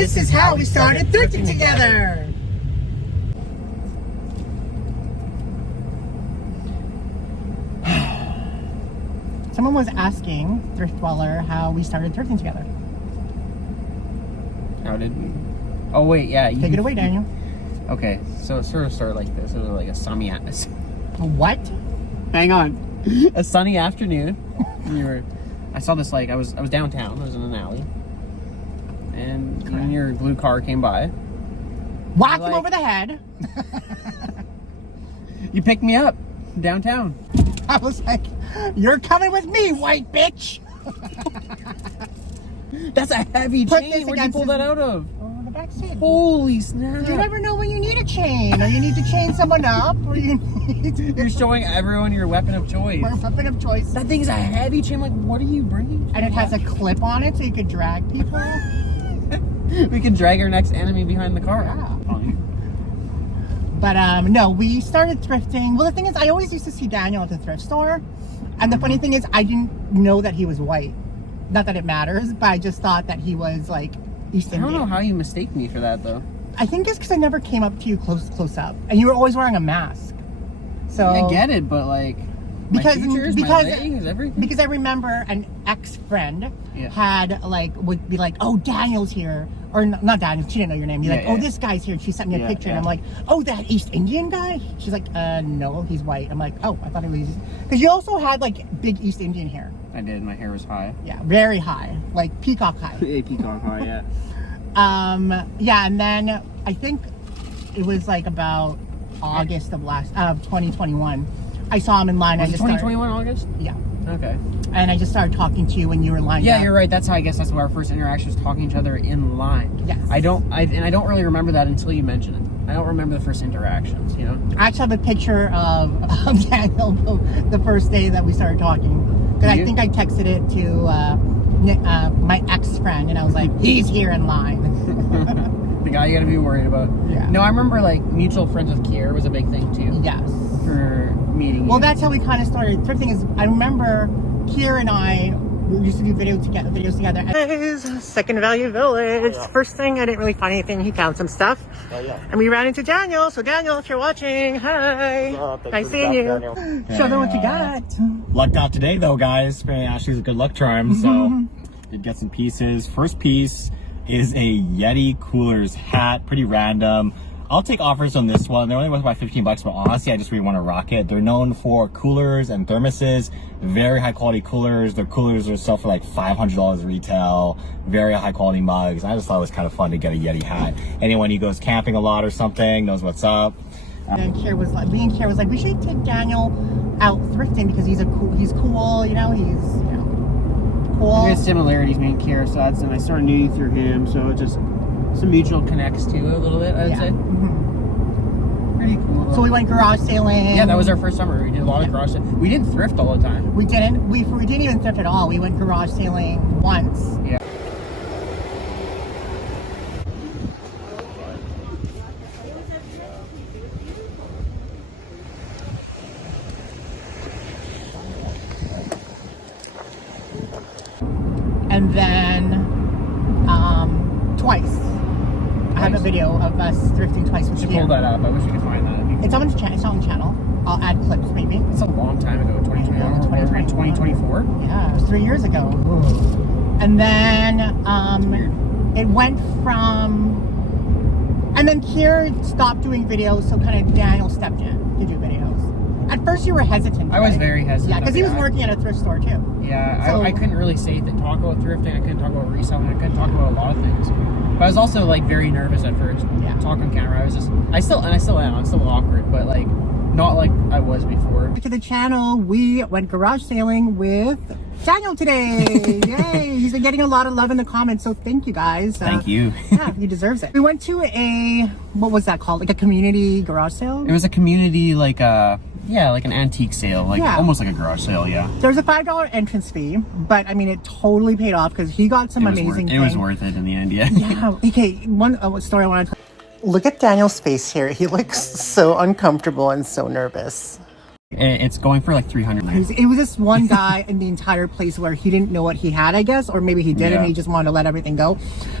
this is how we started thrifting together. Someone was asking Thrift Dweller how we started thrifting together. How did we? Oh wait, yeah. Take it away, Daniel. Okay, so it sort of started like this. It was like a sunny What? Hang on. A sunny afternoon. I saw this, like, I was downtown. I was in an alley. And you and your blue car came by. Whacked him over the head. You picked me up downtown. I was like, you're coming with me, white bitch. That's a heavy chain. Where'd you pull that out of? Oh, the back seat. Holy snap. You never know when you need a chain, or you need to chain someone up, or you need You're showing everyone your weapon of choice. weapon of choice. That thing's a heavy chain. Like, what are you bringing? And it has a clip on it so you could drag people. We can drag our next enemy behind the car. Yeah. But no, we started thrifting. Well, the thing is, I always used to see Daniel at the thrift store. And the funny thing is, I didn't know that he was white. Not that it matters, but I just thought that he was like East Indian. I don't know how you mistake me for that, though. I think it's because I never came up to you close up. And you were always wearing a mask. So I get it, but like... Because my legs, everything. Because I remember an ex-friend would be like, oh, Daniel's here, or not Daniel, she didn't know your name. You're like, oh, this guy's here. She sent me a picture, and I'm like, oh, that East Indian guy. She's like, no, he's white. I'm like, oh, I thought he was, because you also had like big East Indian hair. I did. My hair was high. Yeah, very high, like peacock high. Peacock high, yeah. Yeah, and then I think it was like about August of 2021. I saw him in line. Was it 2021 August? Yeah. Okay. And I just started talking to you when you were in line. Yeah, you're right. I guess that's where our first interaction was, talking to each other in line. Yes. I don't really remember that until you mention it. I don't remember the first interactions, you know? I actually have a picture of Daniel the first day that we started talking. Because I think I texted it to my ex-friend, and I was like, he's here in line. The guy you gotta be worried about. Yeah. No, I remember like mutual friends with Kier was a big thing too. Yes. For meeting you. Well, that's how we kind of started thrifting. Is I remember Kier and I used to do videos together. Guys, Second Value Village. Oh, yeah. First thing, I didn't really find anything. He found some stuff. Oh, yeah. And we ran into Daniel. So Daniel, if you're watching, hi. Nice seeing you. Show them what you got. Lucked out today though, guys. Ashley's a good luck charm. So did get some pieces. First piece is a Yeti Coolers hat. Pretty random. I'll take offers on this one. They're only worth about 15 bucks, but honestly, I just really want to rock it. They're known for coolers and thermoses, very high quality coolers. Their coolers are sell for like $500 retail, very high quality mugs. I just thought it was kind of fun to get a Yeti hat. Anyone who goes camping a lot or something knows what's up. And Kier was like, we should take Daniel out thrifting because he's cool, you know, cool. There's similarities, me and Kier, so that's, and I sort of knew you through him, so it just some mutual connects too a little bit, I'd say. Pretty cool. So we went garage sailing. Yeah, that was our first summer. We did a lot of garage sailing. We didn't thrift all the time. We didn't. We didn't even thrift at all. We went garage sailing once. Yeah. And then twice. I have a video of us thrifting twice with you. Pull that up. I wish we could find that. It's on the channel. I'll add clips maybe. It's a long time ago. 2021. 2024. Yeah, it was 3 years ago. And then it went from. And then Kier stopped doing videos, so kind of Daniel stepped in to do videos. At first you were hesitant. I was very hesitant. Yeah, because he was working at a thrift store too. Yeah, so, I couldn't really talk about thrifting. I couldn't talk about reselling. I couldn't talk about a lot of things. But I was also like very nervous at first. Yeah. Talk on camera. I still am. I'm still awkward, but like not like I was before. To the channel, we went garage sailing with Daniel today. Yay! He's been getting a lot of love in the comments, so thank you guys. Thank you. Yeah, he deserves it. We went to what was that called? Like a community garage sale? It was a community like an antique sale, almost like a garage sale, yeah. There's a $5 entrance fee, but I mean, it totally paid off because he got some amazing things. It was worth it in the end, yeah. Yeah. Okay, one story I want to tell. Look at Daniel's face here. He looks so uncomfortable and so nervous. It's going for like 300. It was this one guy in the entire place where he didn't know what he had, I guess, or maybe he did and he just wanted to let everything go.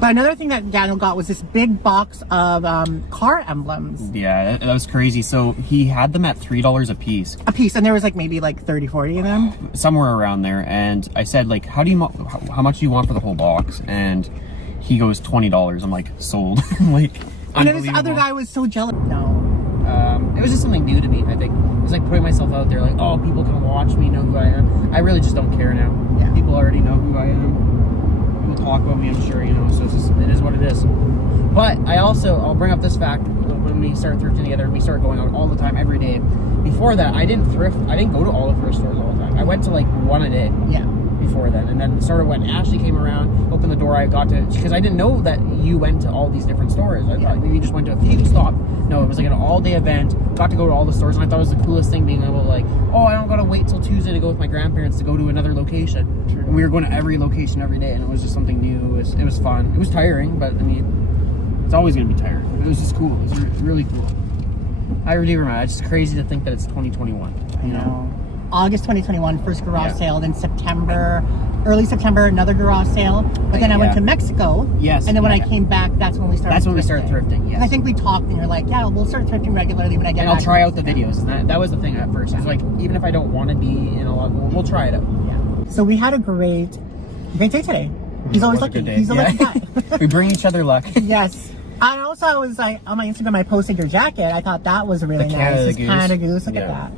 But another thing that Daniel got was this big box of car emblems. Yeah, that was crazy. So he had them at $3 a piece. And there was like maybe like 30, 40 of them. Somewhere around there. And I said, like, how much do you want for the whole box? And he goes $20. I'm like, sold. Like, and then this other guy was so jealous. No. It was just something new to me, I think. It was like putting myself out there, like, oh, people can watch me, know who I am. I really just don't care now. Yeah. People already know who I am. People talk about me, I'm sure, you know, so it is what it is. But I'll bring up this fact when we started thrifting together and we started going out all the time, every day. Before that, I didn't go to all the thrift stores all the time. I went to like one a day. Yeah. Before then, and then sort of when Ashley came around, opened the door, I got to, because I didn't know that you went to all these different stores. I thought maybe you just went to a few stop. No, it was like an all-day event. Got to go to all the stores, and I thought it was the coolest thing, being able to, like, oh, I don't gotta wait till Tuesday to go with my grandparents to go to another location. And we were going to every location every day, and it was just something new. It was fun. It was tiring, but I mean, it's always gonna be tiring. It was just cool. It was really cool. I really remember. It's just crazy to think that it's 2021. You know. August 2021, first garage sale. Then early September, another garage sale. But then I went to Mexico. Yes. And then when I came back, that's when we started. That's when we started thrifting. Yes. And I think we talked, and you're like, yeah, we'll start thrifting regularly when I get back. And I'll try out the videos. And that was the thing at first. It's like, even if I don't want to be in a lot, we'll try it out. Yeah. So we had a great day today. He's always lucky. He's a lucky guy. We bring each other luck. Yes. And also, I was like, on my Instagram, I posted your jacket. I thought that was really nice. It's Canada Goose. Look at that.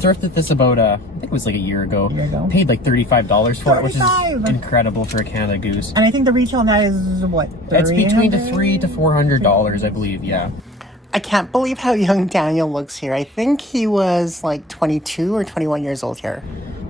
Thrifted this about I think it was like a year ago. Paid like $35 for it, which is incredible for a Canada Goose. And I think the retail now is what? It's between $300 to $400, I believe. Yeah. I can't believe how young Daniel looks here. I think he was like 22 or 21 years old here.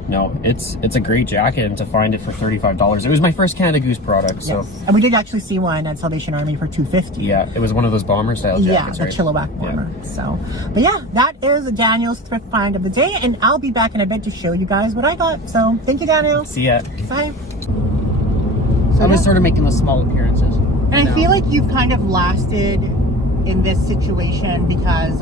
No, it's a great jacket, and to find it for $35. It was my first Canada Goose product, so. Yes. And we did actually see one at Salvation Army for $250. Yeah, it was one of those bomber style jackets, the Chilliwack bomber. Yeah. So, but yeah, that is Daniel's thrift find of the day, and I'll be back in a bit to show you guys what I got. So, thank you, Daniel. See ya. Bye. So I'm just sort of making the small appearances. And I feel like you've kind of lasted in this situation because,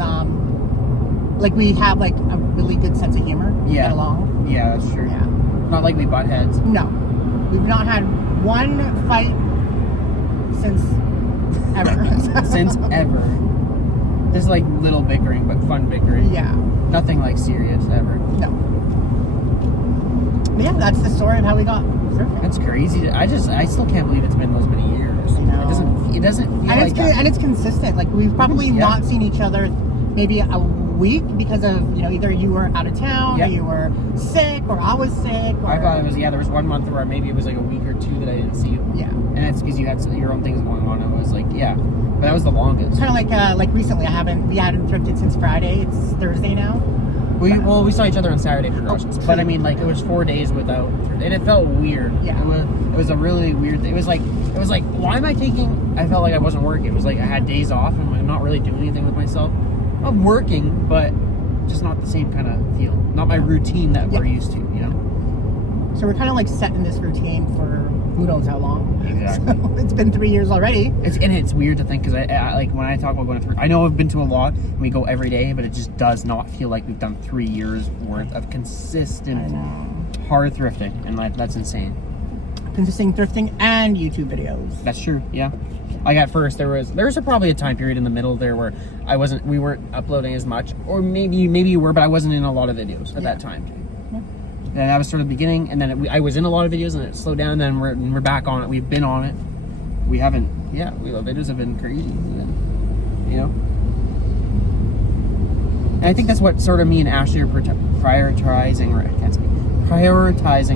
like, we have like a really good sense of humor. We get along. Yeah, that's true. Yeah. Not like we butt heads. No. We've not had one fight since ever. Since ever. There's like little bickering, but fun bickering. Yeah. Nothing like serious ever. No. But yeah, that's the story of how we got thrifting. That's crazy. I still can't believe it's been those many years. I know. It doesn't feel and like that. And it's consistent. Like, we've probably not seen each other maybe a week because of, you know, either you were out of town or you were sick or I was sick. Or... I thought it was, there was one month where maybe it was like a week or two that I didn't see you. Yeah. And it's because you had your own things going on. I was like, but that was the longest. Kind of like recently, we hadn't thrifted since Friday. It's Thursday now. We saw each other on Saturday for groceries. But I mean, like, it was 4 days without, and it felt weird. Yeah. It was a really weird thing. It was like, why am I taking, I felt like I wasn't working. It was like I had days off and I'm not really doing anything with myself. I'm working, but just not the same kind of feel. Not my routine that we're used to, you know? So we're kind of like set in this routine for who knows how long. Exactly. So it's been 3 years already. It's weird to think, because I like, when I talk about going through, I know I've been to a lot and we go every day, but it just does not feel like we've done 3 years worth of consistent hard thrifting, and that's insane. Consistent thrifting and YouTube videos. That's true, yeah. Like, at first there was probably a time period in the middle there where we weren't uploading as much, or maybe you were, but I wasn't in a lot of videos at that time too. Yeah. And that was sort of the beginning, and then I was in a lot of videos and it slowed down, and then we're back on it. We've been on it. We haven't, the videos have been crazy, you know? And I think that's what sort of me and Ashley are prioritizing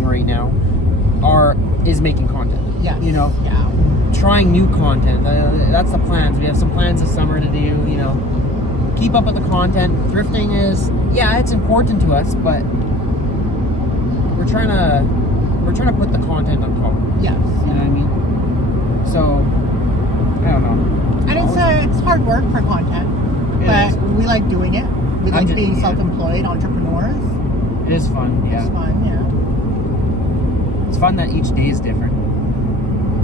right now, is making content. Yeah. You know? Yeah. Trying new content. That's the plans. We have some plans this summer to do, you know, keep up with the content. Thrifting is, it's important to us, but we're trying to put the content on top. Yes. You know what I mean? So, I don't know. And it's hard work for content, but we like doing it. We like being self-employed entrepreneurs. It is fun, yeah. It's fun, yeah. It's fun that each day is different.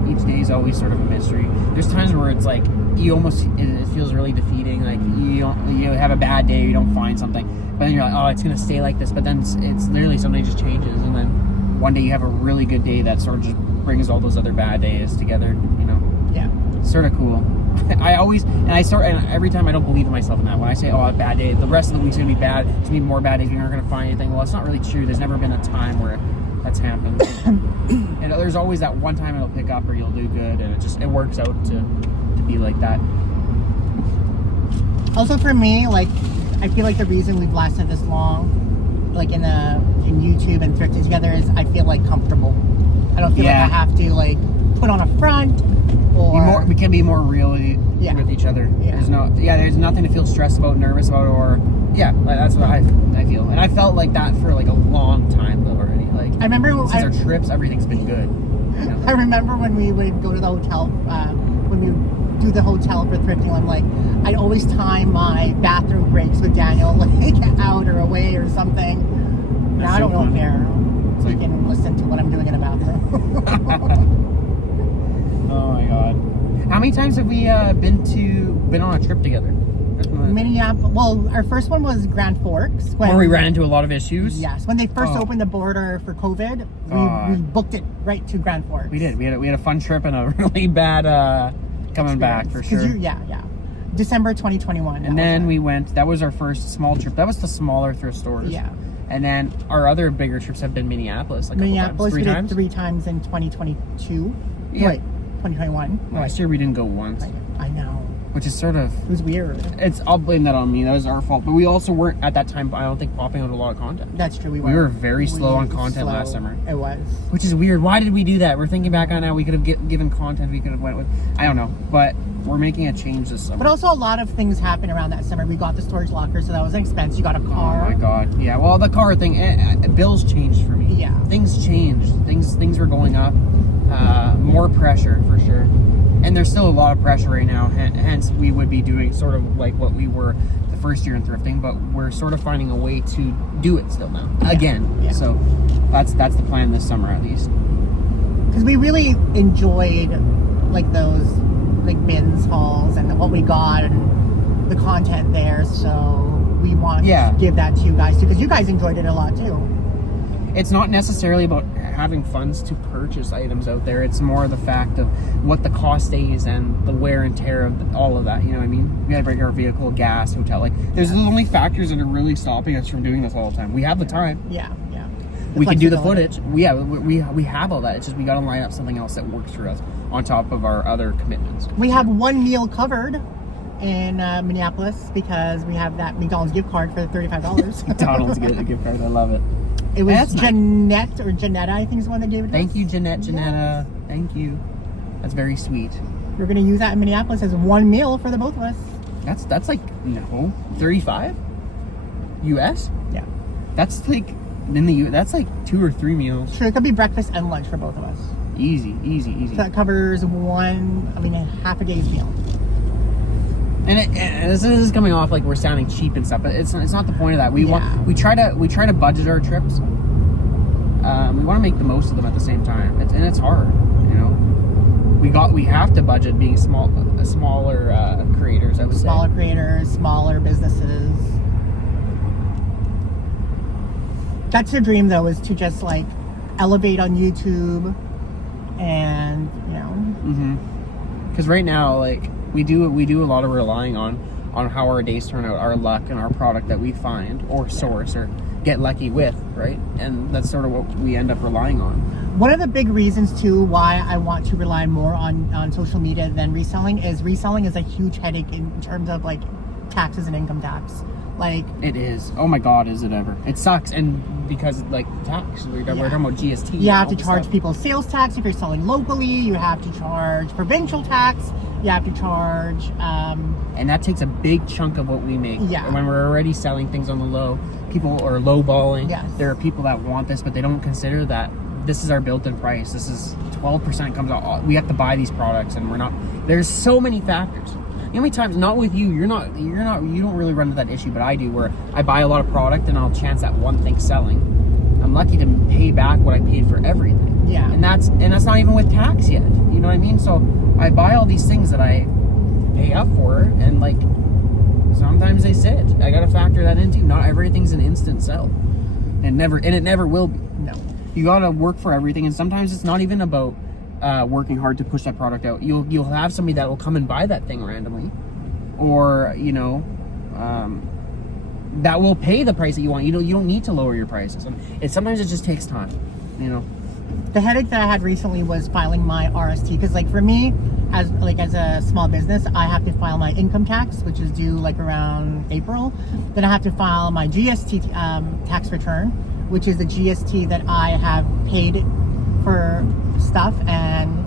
Each day is always sort of a mystery. There's times where it's like it feels really defeating. Like you have a bad day, you don't find something, but then you're like, oh, it's gonna stay like this. But then it's literally something just changes, and then one day you have a really good day that sort of just brings all those other bad days together. You know? Yeah. It's sort of cool. And every time I don't believe in myself in that. When I say, oh, a bad day, the rest of the week's gonna be bad. It's gonna be more bad days. You're not gonna find anything. Well, it's not really true. There's never been a time where that's happened. And there's always that one time it'll pick up or you'll do good, and it works out to be like that. Also for me, like, I feel like the reason we've lasted this long, like in YouTube and thrifting together, is I feel like comfortable. I don't feel like I have to like put on a front, or we can be more real with each other. Yeah. There's nothing to feel stressed about, nervous about, or that's what I feel. And I felt like that for like a long time though already. Like I remember since our trips, everything's been good. You know? I remember when we would go to the hotel, when we would do the hotel for thrifting, I'm like, I'd always time my bathroom breaks with Daniel, like out or away or something. Now I don't really care. So you can listen to what I'm doing in the bathroom. Oh my god! How many times have we been on a trip together? Minneapolis. Well, our first one was Grand Forks. Where we ran into a lot of issues. Yes, when they first opened the border for COVID, we booked it right to Grand Forks. We did. We had a fun trip and a really bad coming back for sure. December 2021. And then we went. That was our first small trip. That was the smaller thrift stores. Yeah. And then our other bigger trips have been Minneapolis. Like Minneapolis, three times. 3 times in 2022. Yeah. Wait, 2021. Last year we didn't go once. I know. Which is sort of... It was weird. I'll blame that on me. That was our fault. But we also weren't, at that time, I don't think, popping out a lot of content. That's true. We were very slow on content last summer. It was. Which is weird. Why did we do that? We're thinking back on now. We could have given content. We could have went with... I don't know. But we're making a change this summer. But also a lot of things happened around that summer. We got the storage locker, so that was an expense. You got a car. Oh my god. Yeah. Well, the car thing, bills changed for me. Yeah. Things changed. Things were going up. More pressure for sure. And there's still a lot of pressure right now, hence we would be doing sort of like what we were the first year in thrifting, but we're sort of finding a way to do it still now, again. Yeah. So that's the plan this summer at least. Because we really enjoyed like those like bins hauls and what we got and the content there, so we want to give that to you guys too, because you guys enjoyed it a lot too. It's not necessarily about having funds to purchase items out there. It's more the fact of what the cost is and the wear and tear of all of that. You know what I mean? We got to break our vehicle, gas, hotel. Like, there's the only factors that are really stopping us from doing this all the time. We have the time. Yeah. We can do the footage. We have all that. It's just we got to line up something else that works for us on top of our other commitments. We have one meal covered in Minneapolis because we have that McDonald's gift card for $35. McDonald's gift card. I love it. It was Jeanette or Janetta, I think is the one that gave it to us. Thank you, Janetta. Yes. Thank you. That's very sweet. We're going to use that in Minneapolis as one meal for the both of us. That's like, no, 35 US? Yeah. That's like, that's like 2 or 3 meals. Sure, it could be breakfast and lunch for both of us. Easy. So that covers half a day's meal. And this is coming off like we're sounding cheap and stuff, but it's not the point of that. We try to budget our trips. We want to make the most of them at the same time, and it's hard, you know. We have to budget being smaller creators. I would say smaller creators, smaller businesses. That's your dream, though, is to just like elevate on YouTube, and you know. Because right now, like. We do a lot of relying on how our days turn out, our luck and our product that we find or source or get lucky with, right? And that's sort of what we end up relying on. One of the big reasons too why I want to rely more on social media than reselling is a huge headache in terms of like taxes and income tax. Like it is. Oh my God, is it ever? It sucks, and because like tax, we're talking about GST. You have to charge people sales tax if you're selling locally. You have to charge provincial tax. You have to charge. And that takes a big chunk of what we make. Yeah. And when we're already selling things on the low, people are lowballing. Yes. There are people that want this, but they don't consider that this is our built-in price. This is 12% comes out. We have to buy these products, and we're not. There's so many factors. You know how many times, not with you, you don't really run into that issue, but I do, where I buy a lot of product and I'll chance that one thing selling. I'm lucky to pay back what I paid for everything. Yeah. And that's not even with tax yet. You You know what I mean? So I buy all these things that I pay up for, and like sometimes they sit. I gotta factor that in too. Not everything's an instant sell, and it never will be. No. You gotta work for everything, and sometimes it's not even about working hard to push that product out. You'll have somebody that will come and buy that thing randomly, or you know, that will pay the price that you want. You don't need to lower your prices. Sometimes it just takes time. You know. The headache that I had recently was filing my RST, because like for me, as a small business, I have to file my income tax, which is due like around April. Then I have to file my GST tax return, which is the GST that I have paid for stuff and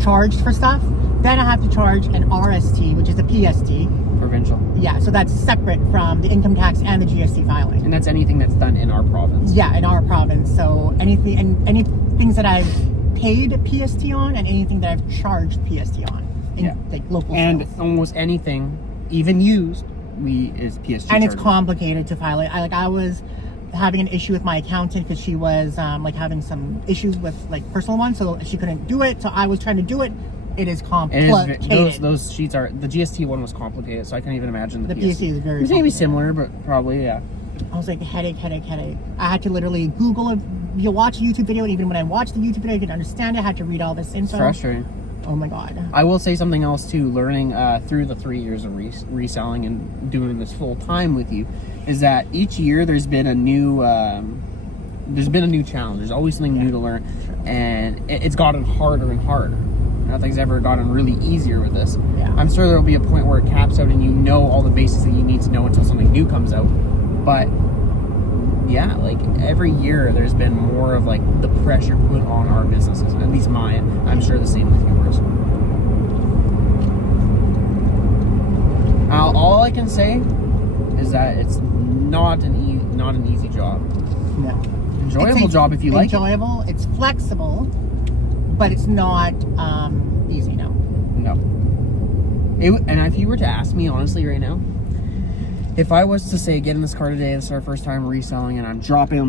charged for stuff. Then I have to charge an RST, which is a PST. Provincial. Yeah, so that's separate from the income tax and the GST filing. And that's anything that's done in our province. Yeah, in our province. So anything, and any things that I've paid PST on and anything that I've charged PST on in like local and sales. Almost anything, even used, is PST. And it's complicated to file it. I was having an issue with my accountant because she was like having some issues with like personal ones, so she couldn't do it. So I was trying to do it. It is complicated. Those sheets are, the GST one was complicated, so I can't even imagine the PST is very. It's maybe similar, but probably I was like headache. I had to literally Google it. You watch a YouTube video, and even when I watched the YouTube video, I didn't understand it. I had to read all this info. It's frustrating. Oh my god. I will say something else too. Learning through the 3 years of reselling and doing this full time with you, is that each year there's been a new challenge. There's always something new to learn, and it's gotten harder and harder. Nothing's ever gotten really easier with this. Yeah. I'm sure there'll be a point where it caps out and you know all the basics that you need to know until something new comes out. But yeah, like every year there's been more of like the pressure put on our businesses, at least mine. I'm sure the same with yours. All I can say is that it's not an easy job. No. Enjoyable job if you like it. Enjoyable. It's flexible, but it's not easy. No. And if you were to ask me honestly right now, if I was to say get in this car today, this is our first time reselling, and I'm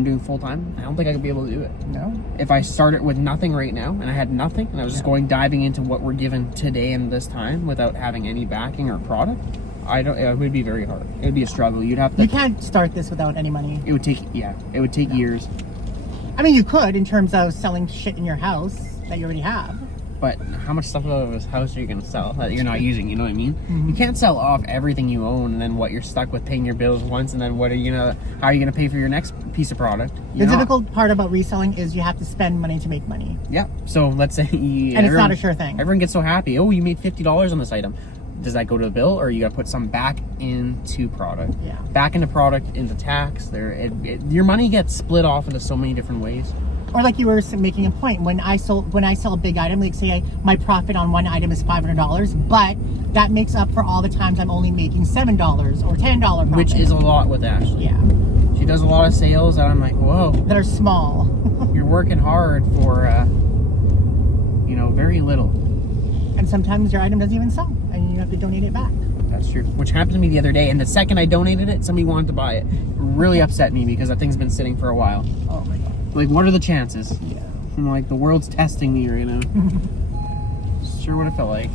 doing full time, I don't think I could be able to do it. No. If I started with nothing right now, and I had nothing, and I was just diving into what we're given today and this time without having any backing or product, it would be very hard. It would be a struggle. You'd have to. You can't start this without any money. It would take years. I mean, you could in terms of selling shit in your house that you already have. But how much stuff out of this house are you going to sell that you're not using? You know what I mean? Mm-hmm. You can't sell off everything you own, and then what, you're stuck with paying your bills once, and then how are you going to pay for your next piece of product? The difficult part about reselling is you have to spend money to make money. Yeah. So let's say and it's not a sure thing. Everyone gets so happy. Oh, you made $50 on this item. Does that go to the bill, or you got to put some back into product? Yeah. Back into product, into tax. Your money gets split off into so many different ways. Or like you were making a point, when I sell a big item, like say my profit on one item is $500, but that makes up for all the times I'm only making $7 or $10 profit. Which is a lot with Ashley. Yeah. She does a lot of sales, and I'm like, whoa. That are small. You're working hard for, very little. And sometimes your item doesn't even sell, and you have to donate it back. That's true. Which happened to me the other day, and the second I donated it, somebody wanted to buy it. It really upset me because that thing's been sitting for a while. Oh my god. Like, what are the chances? Yeah. I'm like, the world's testing me right now. Sure what it felt like.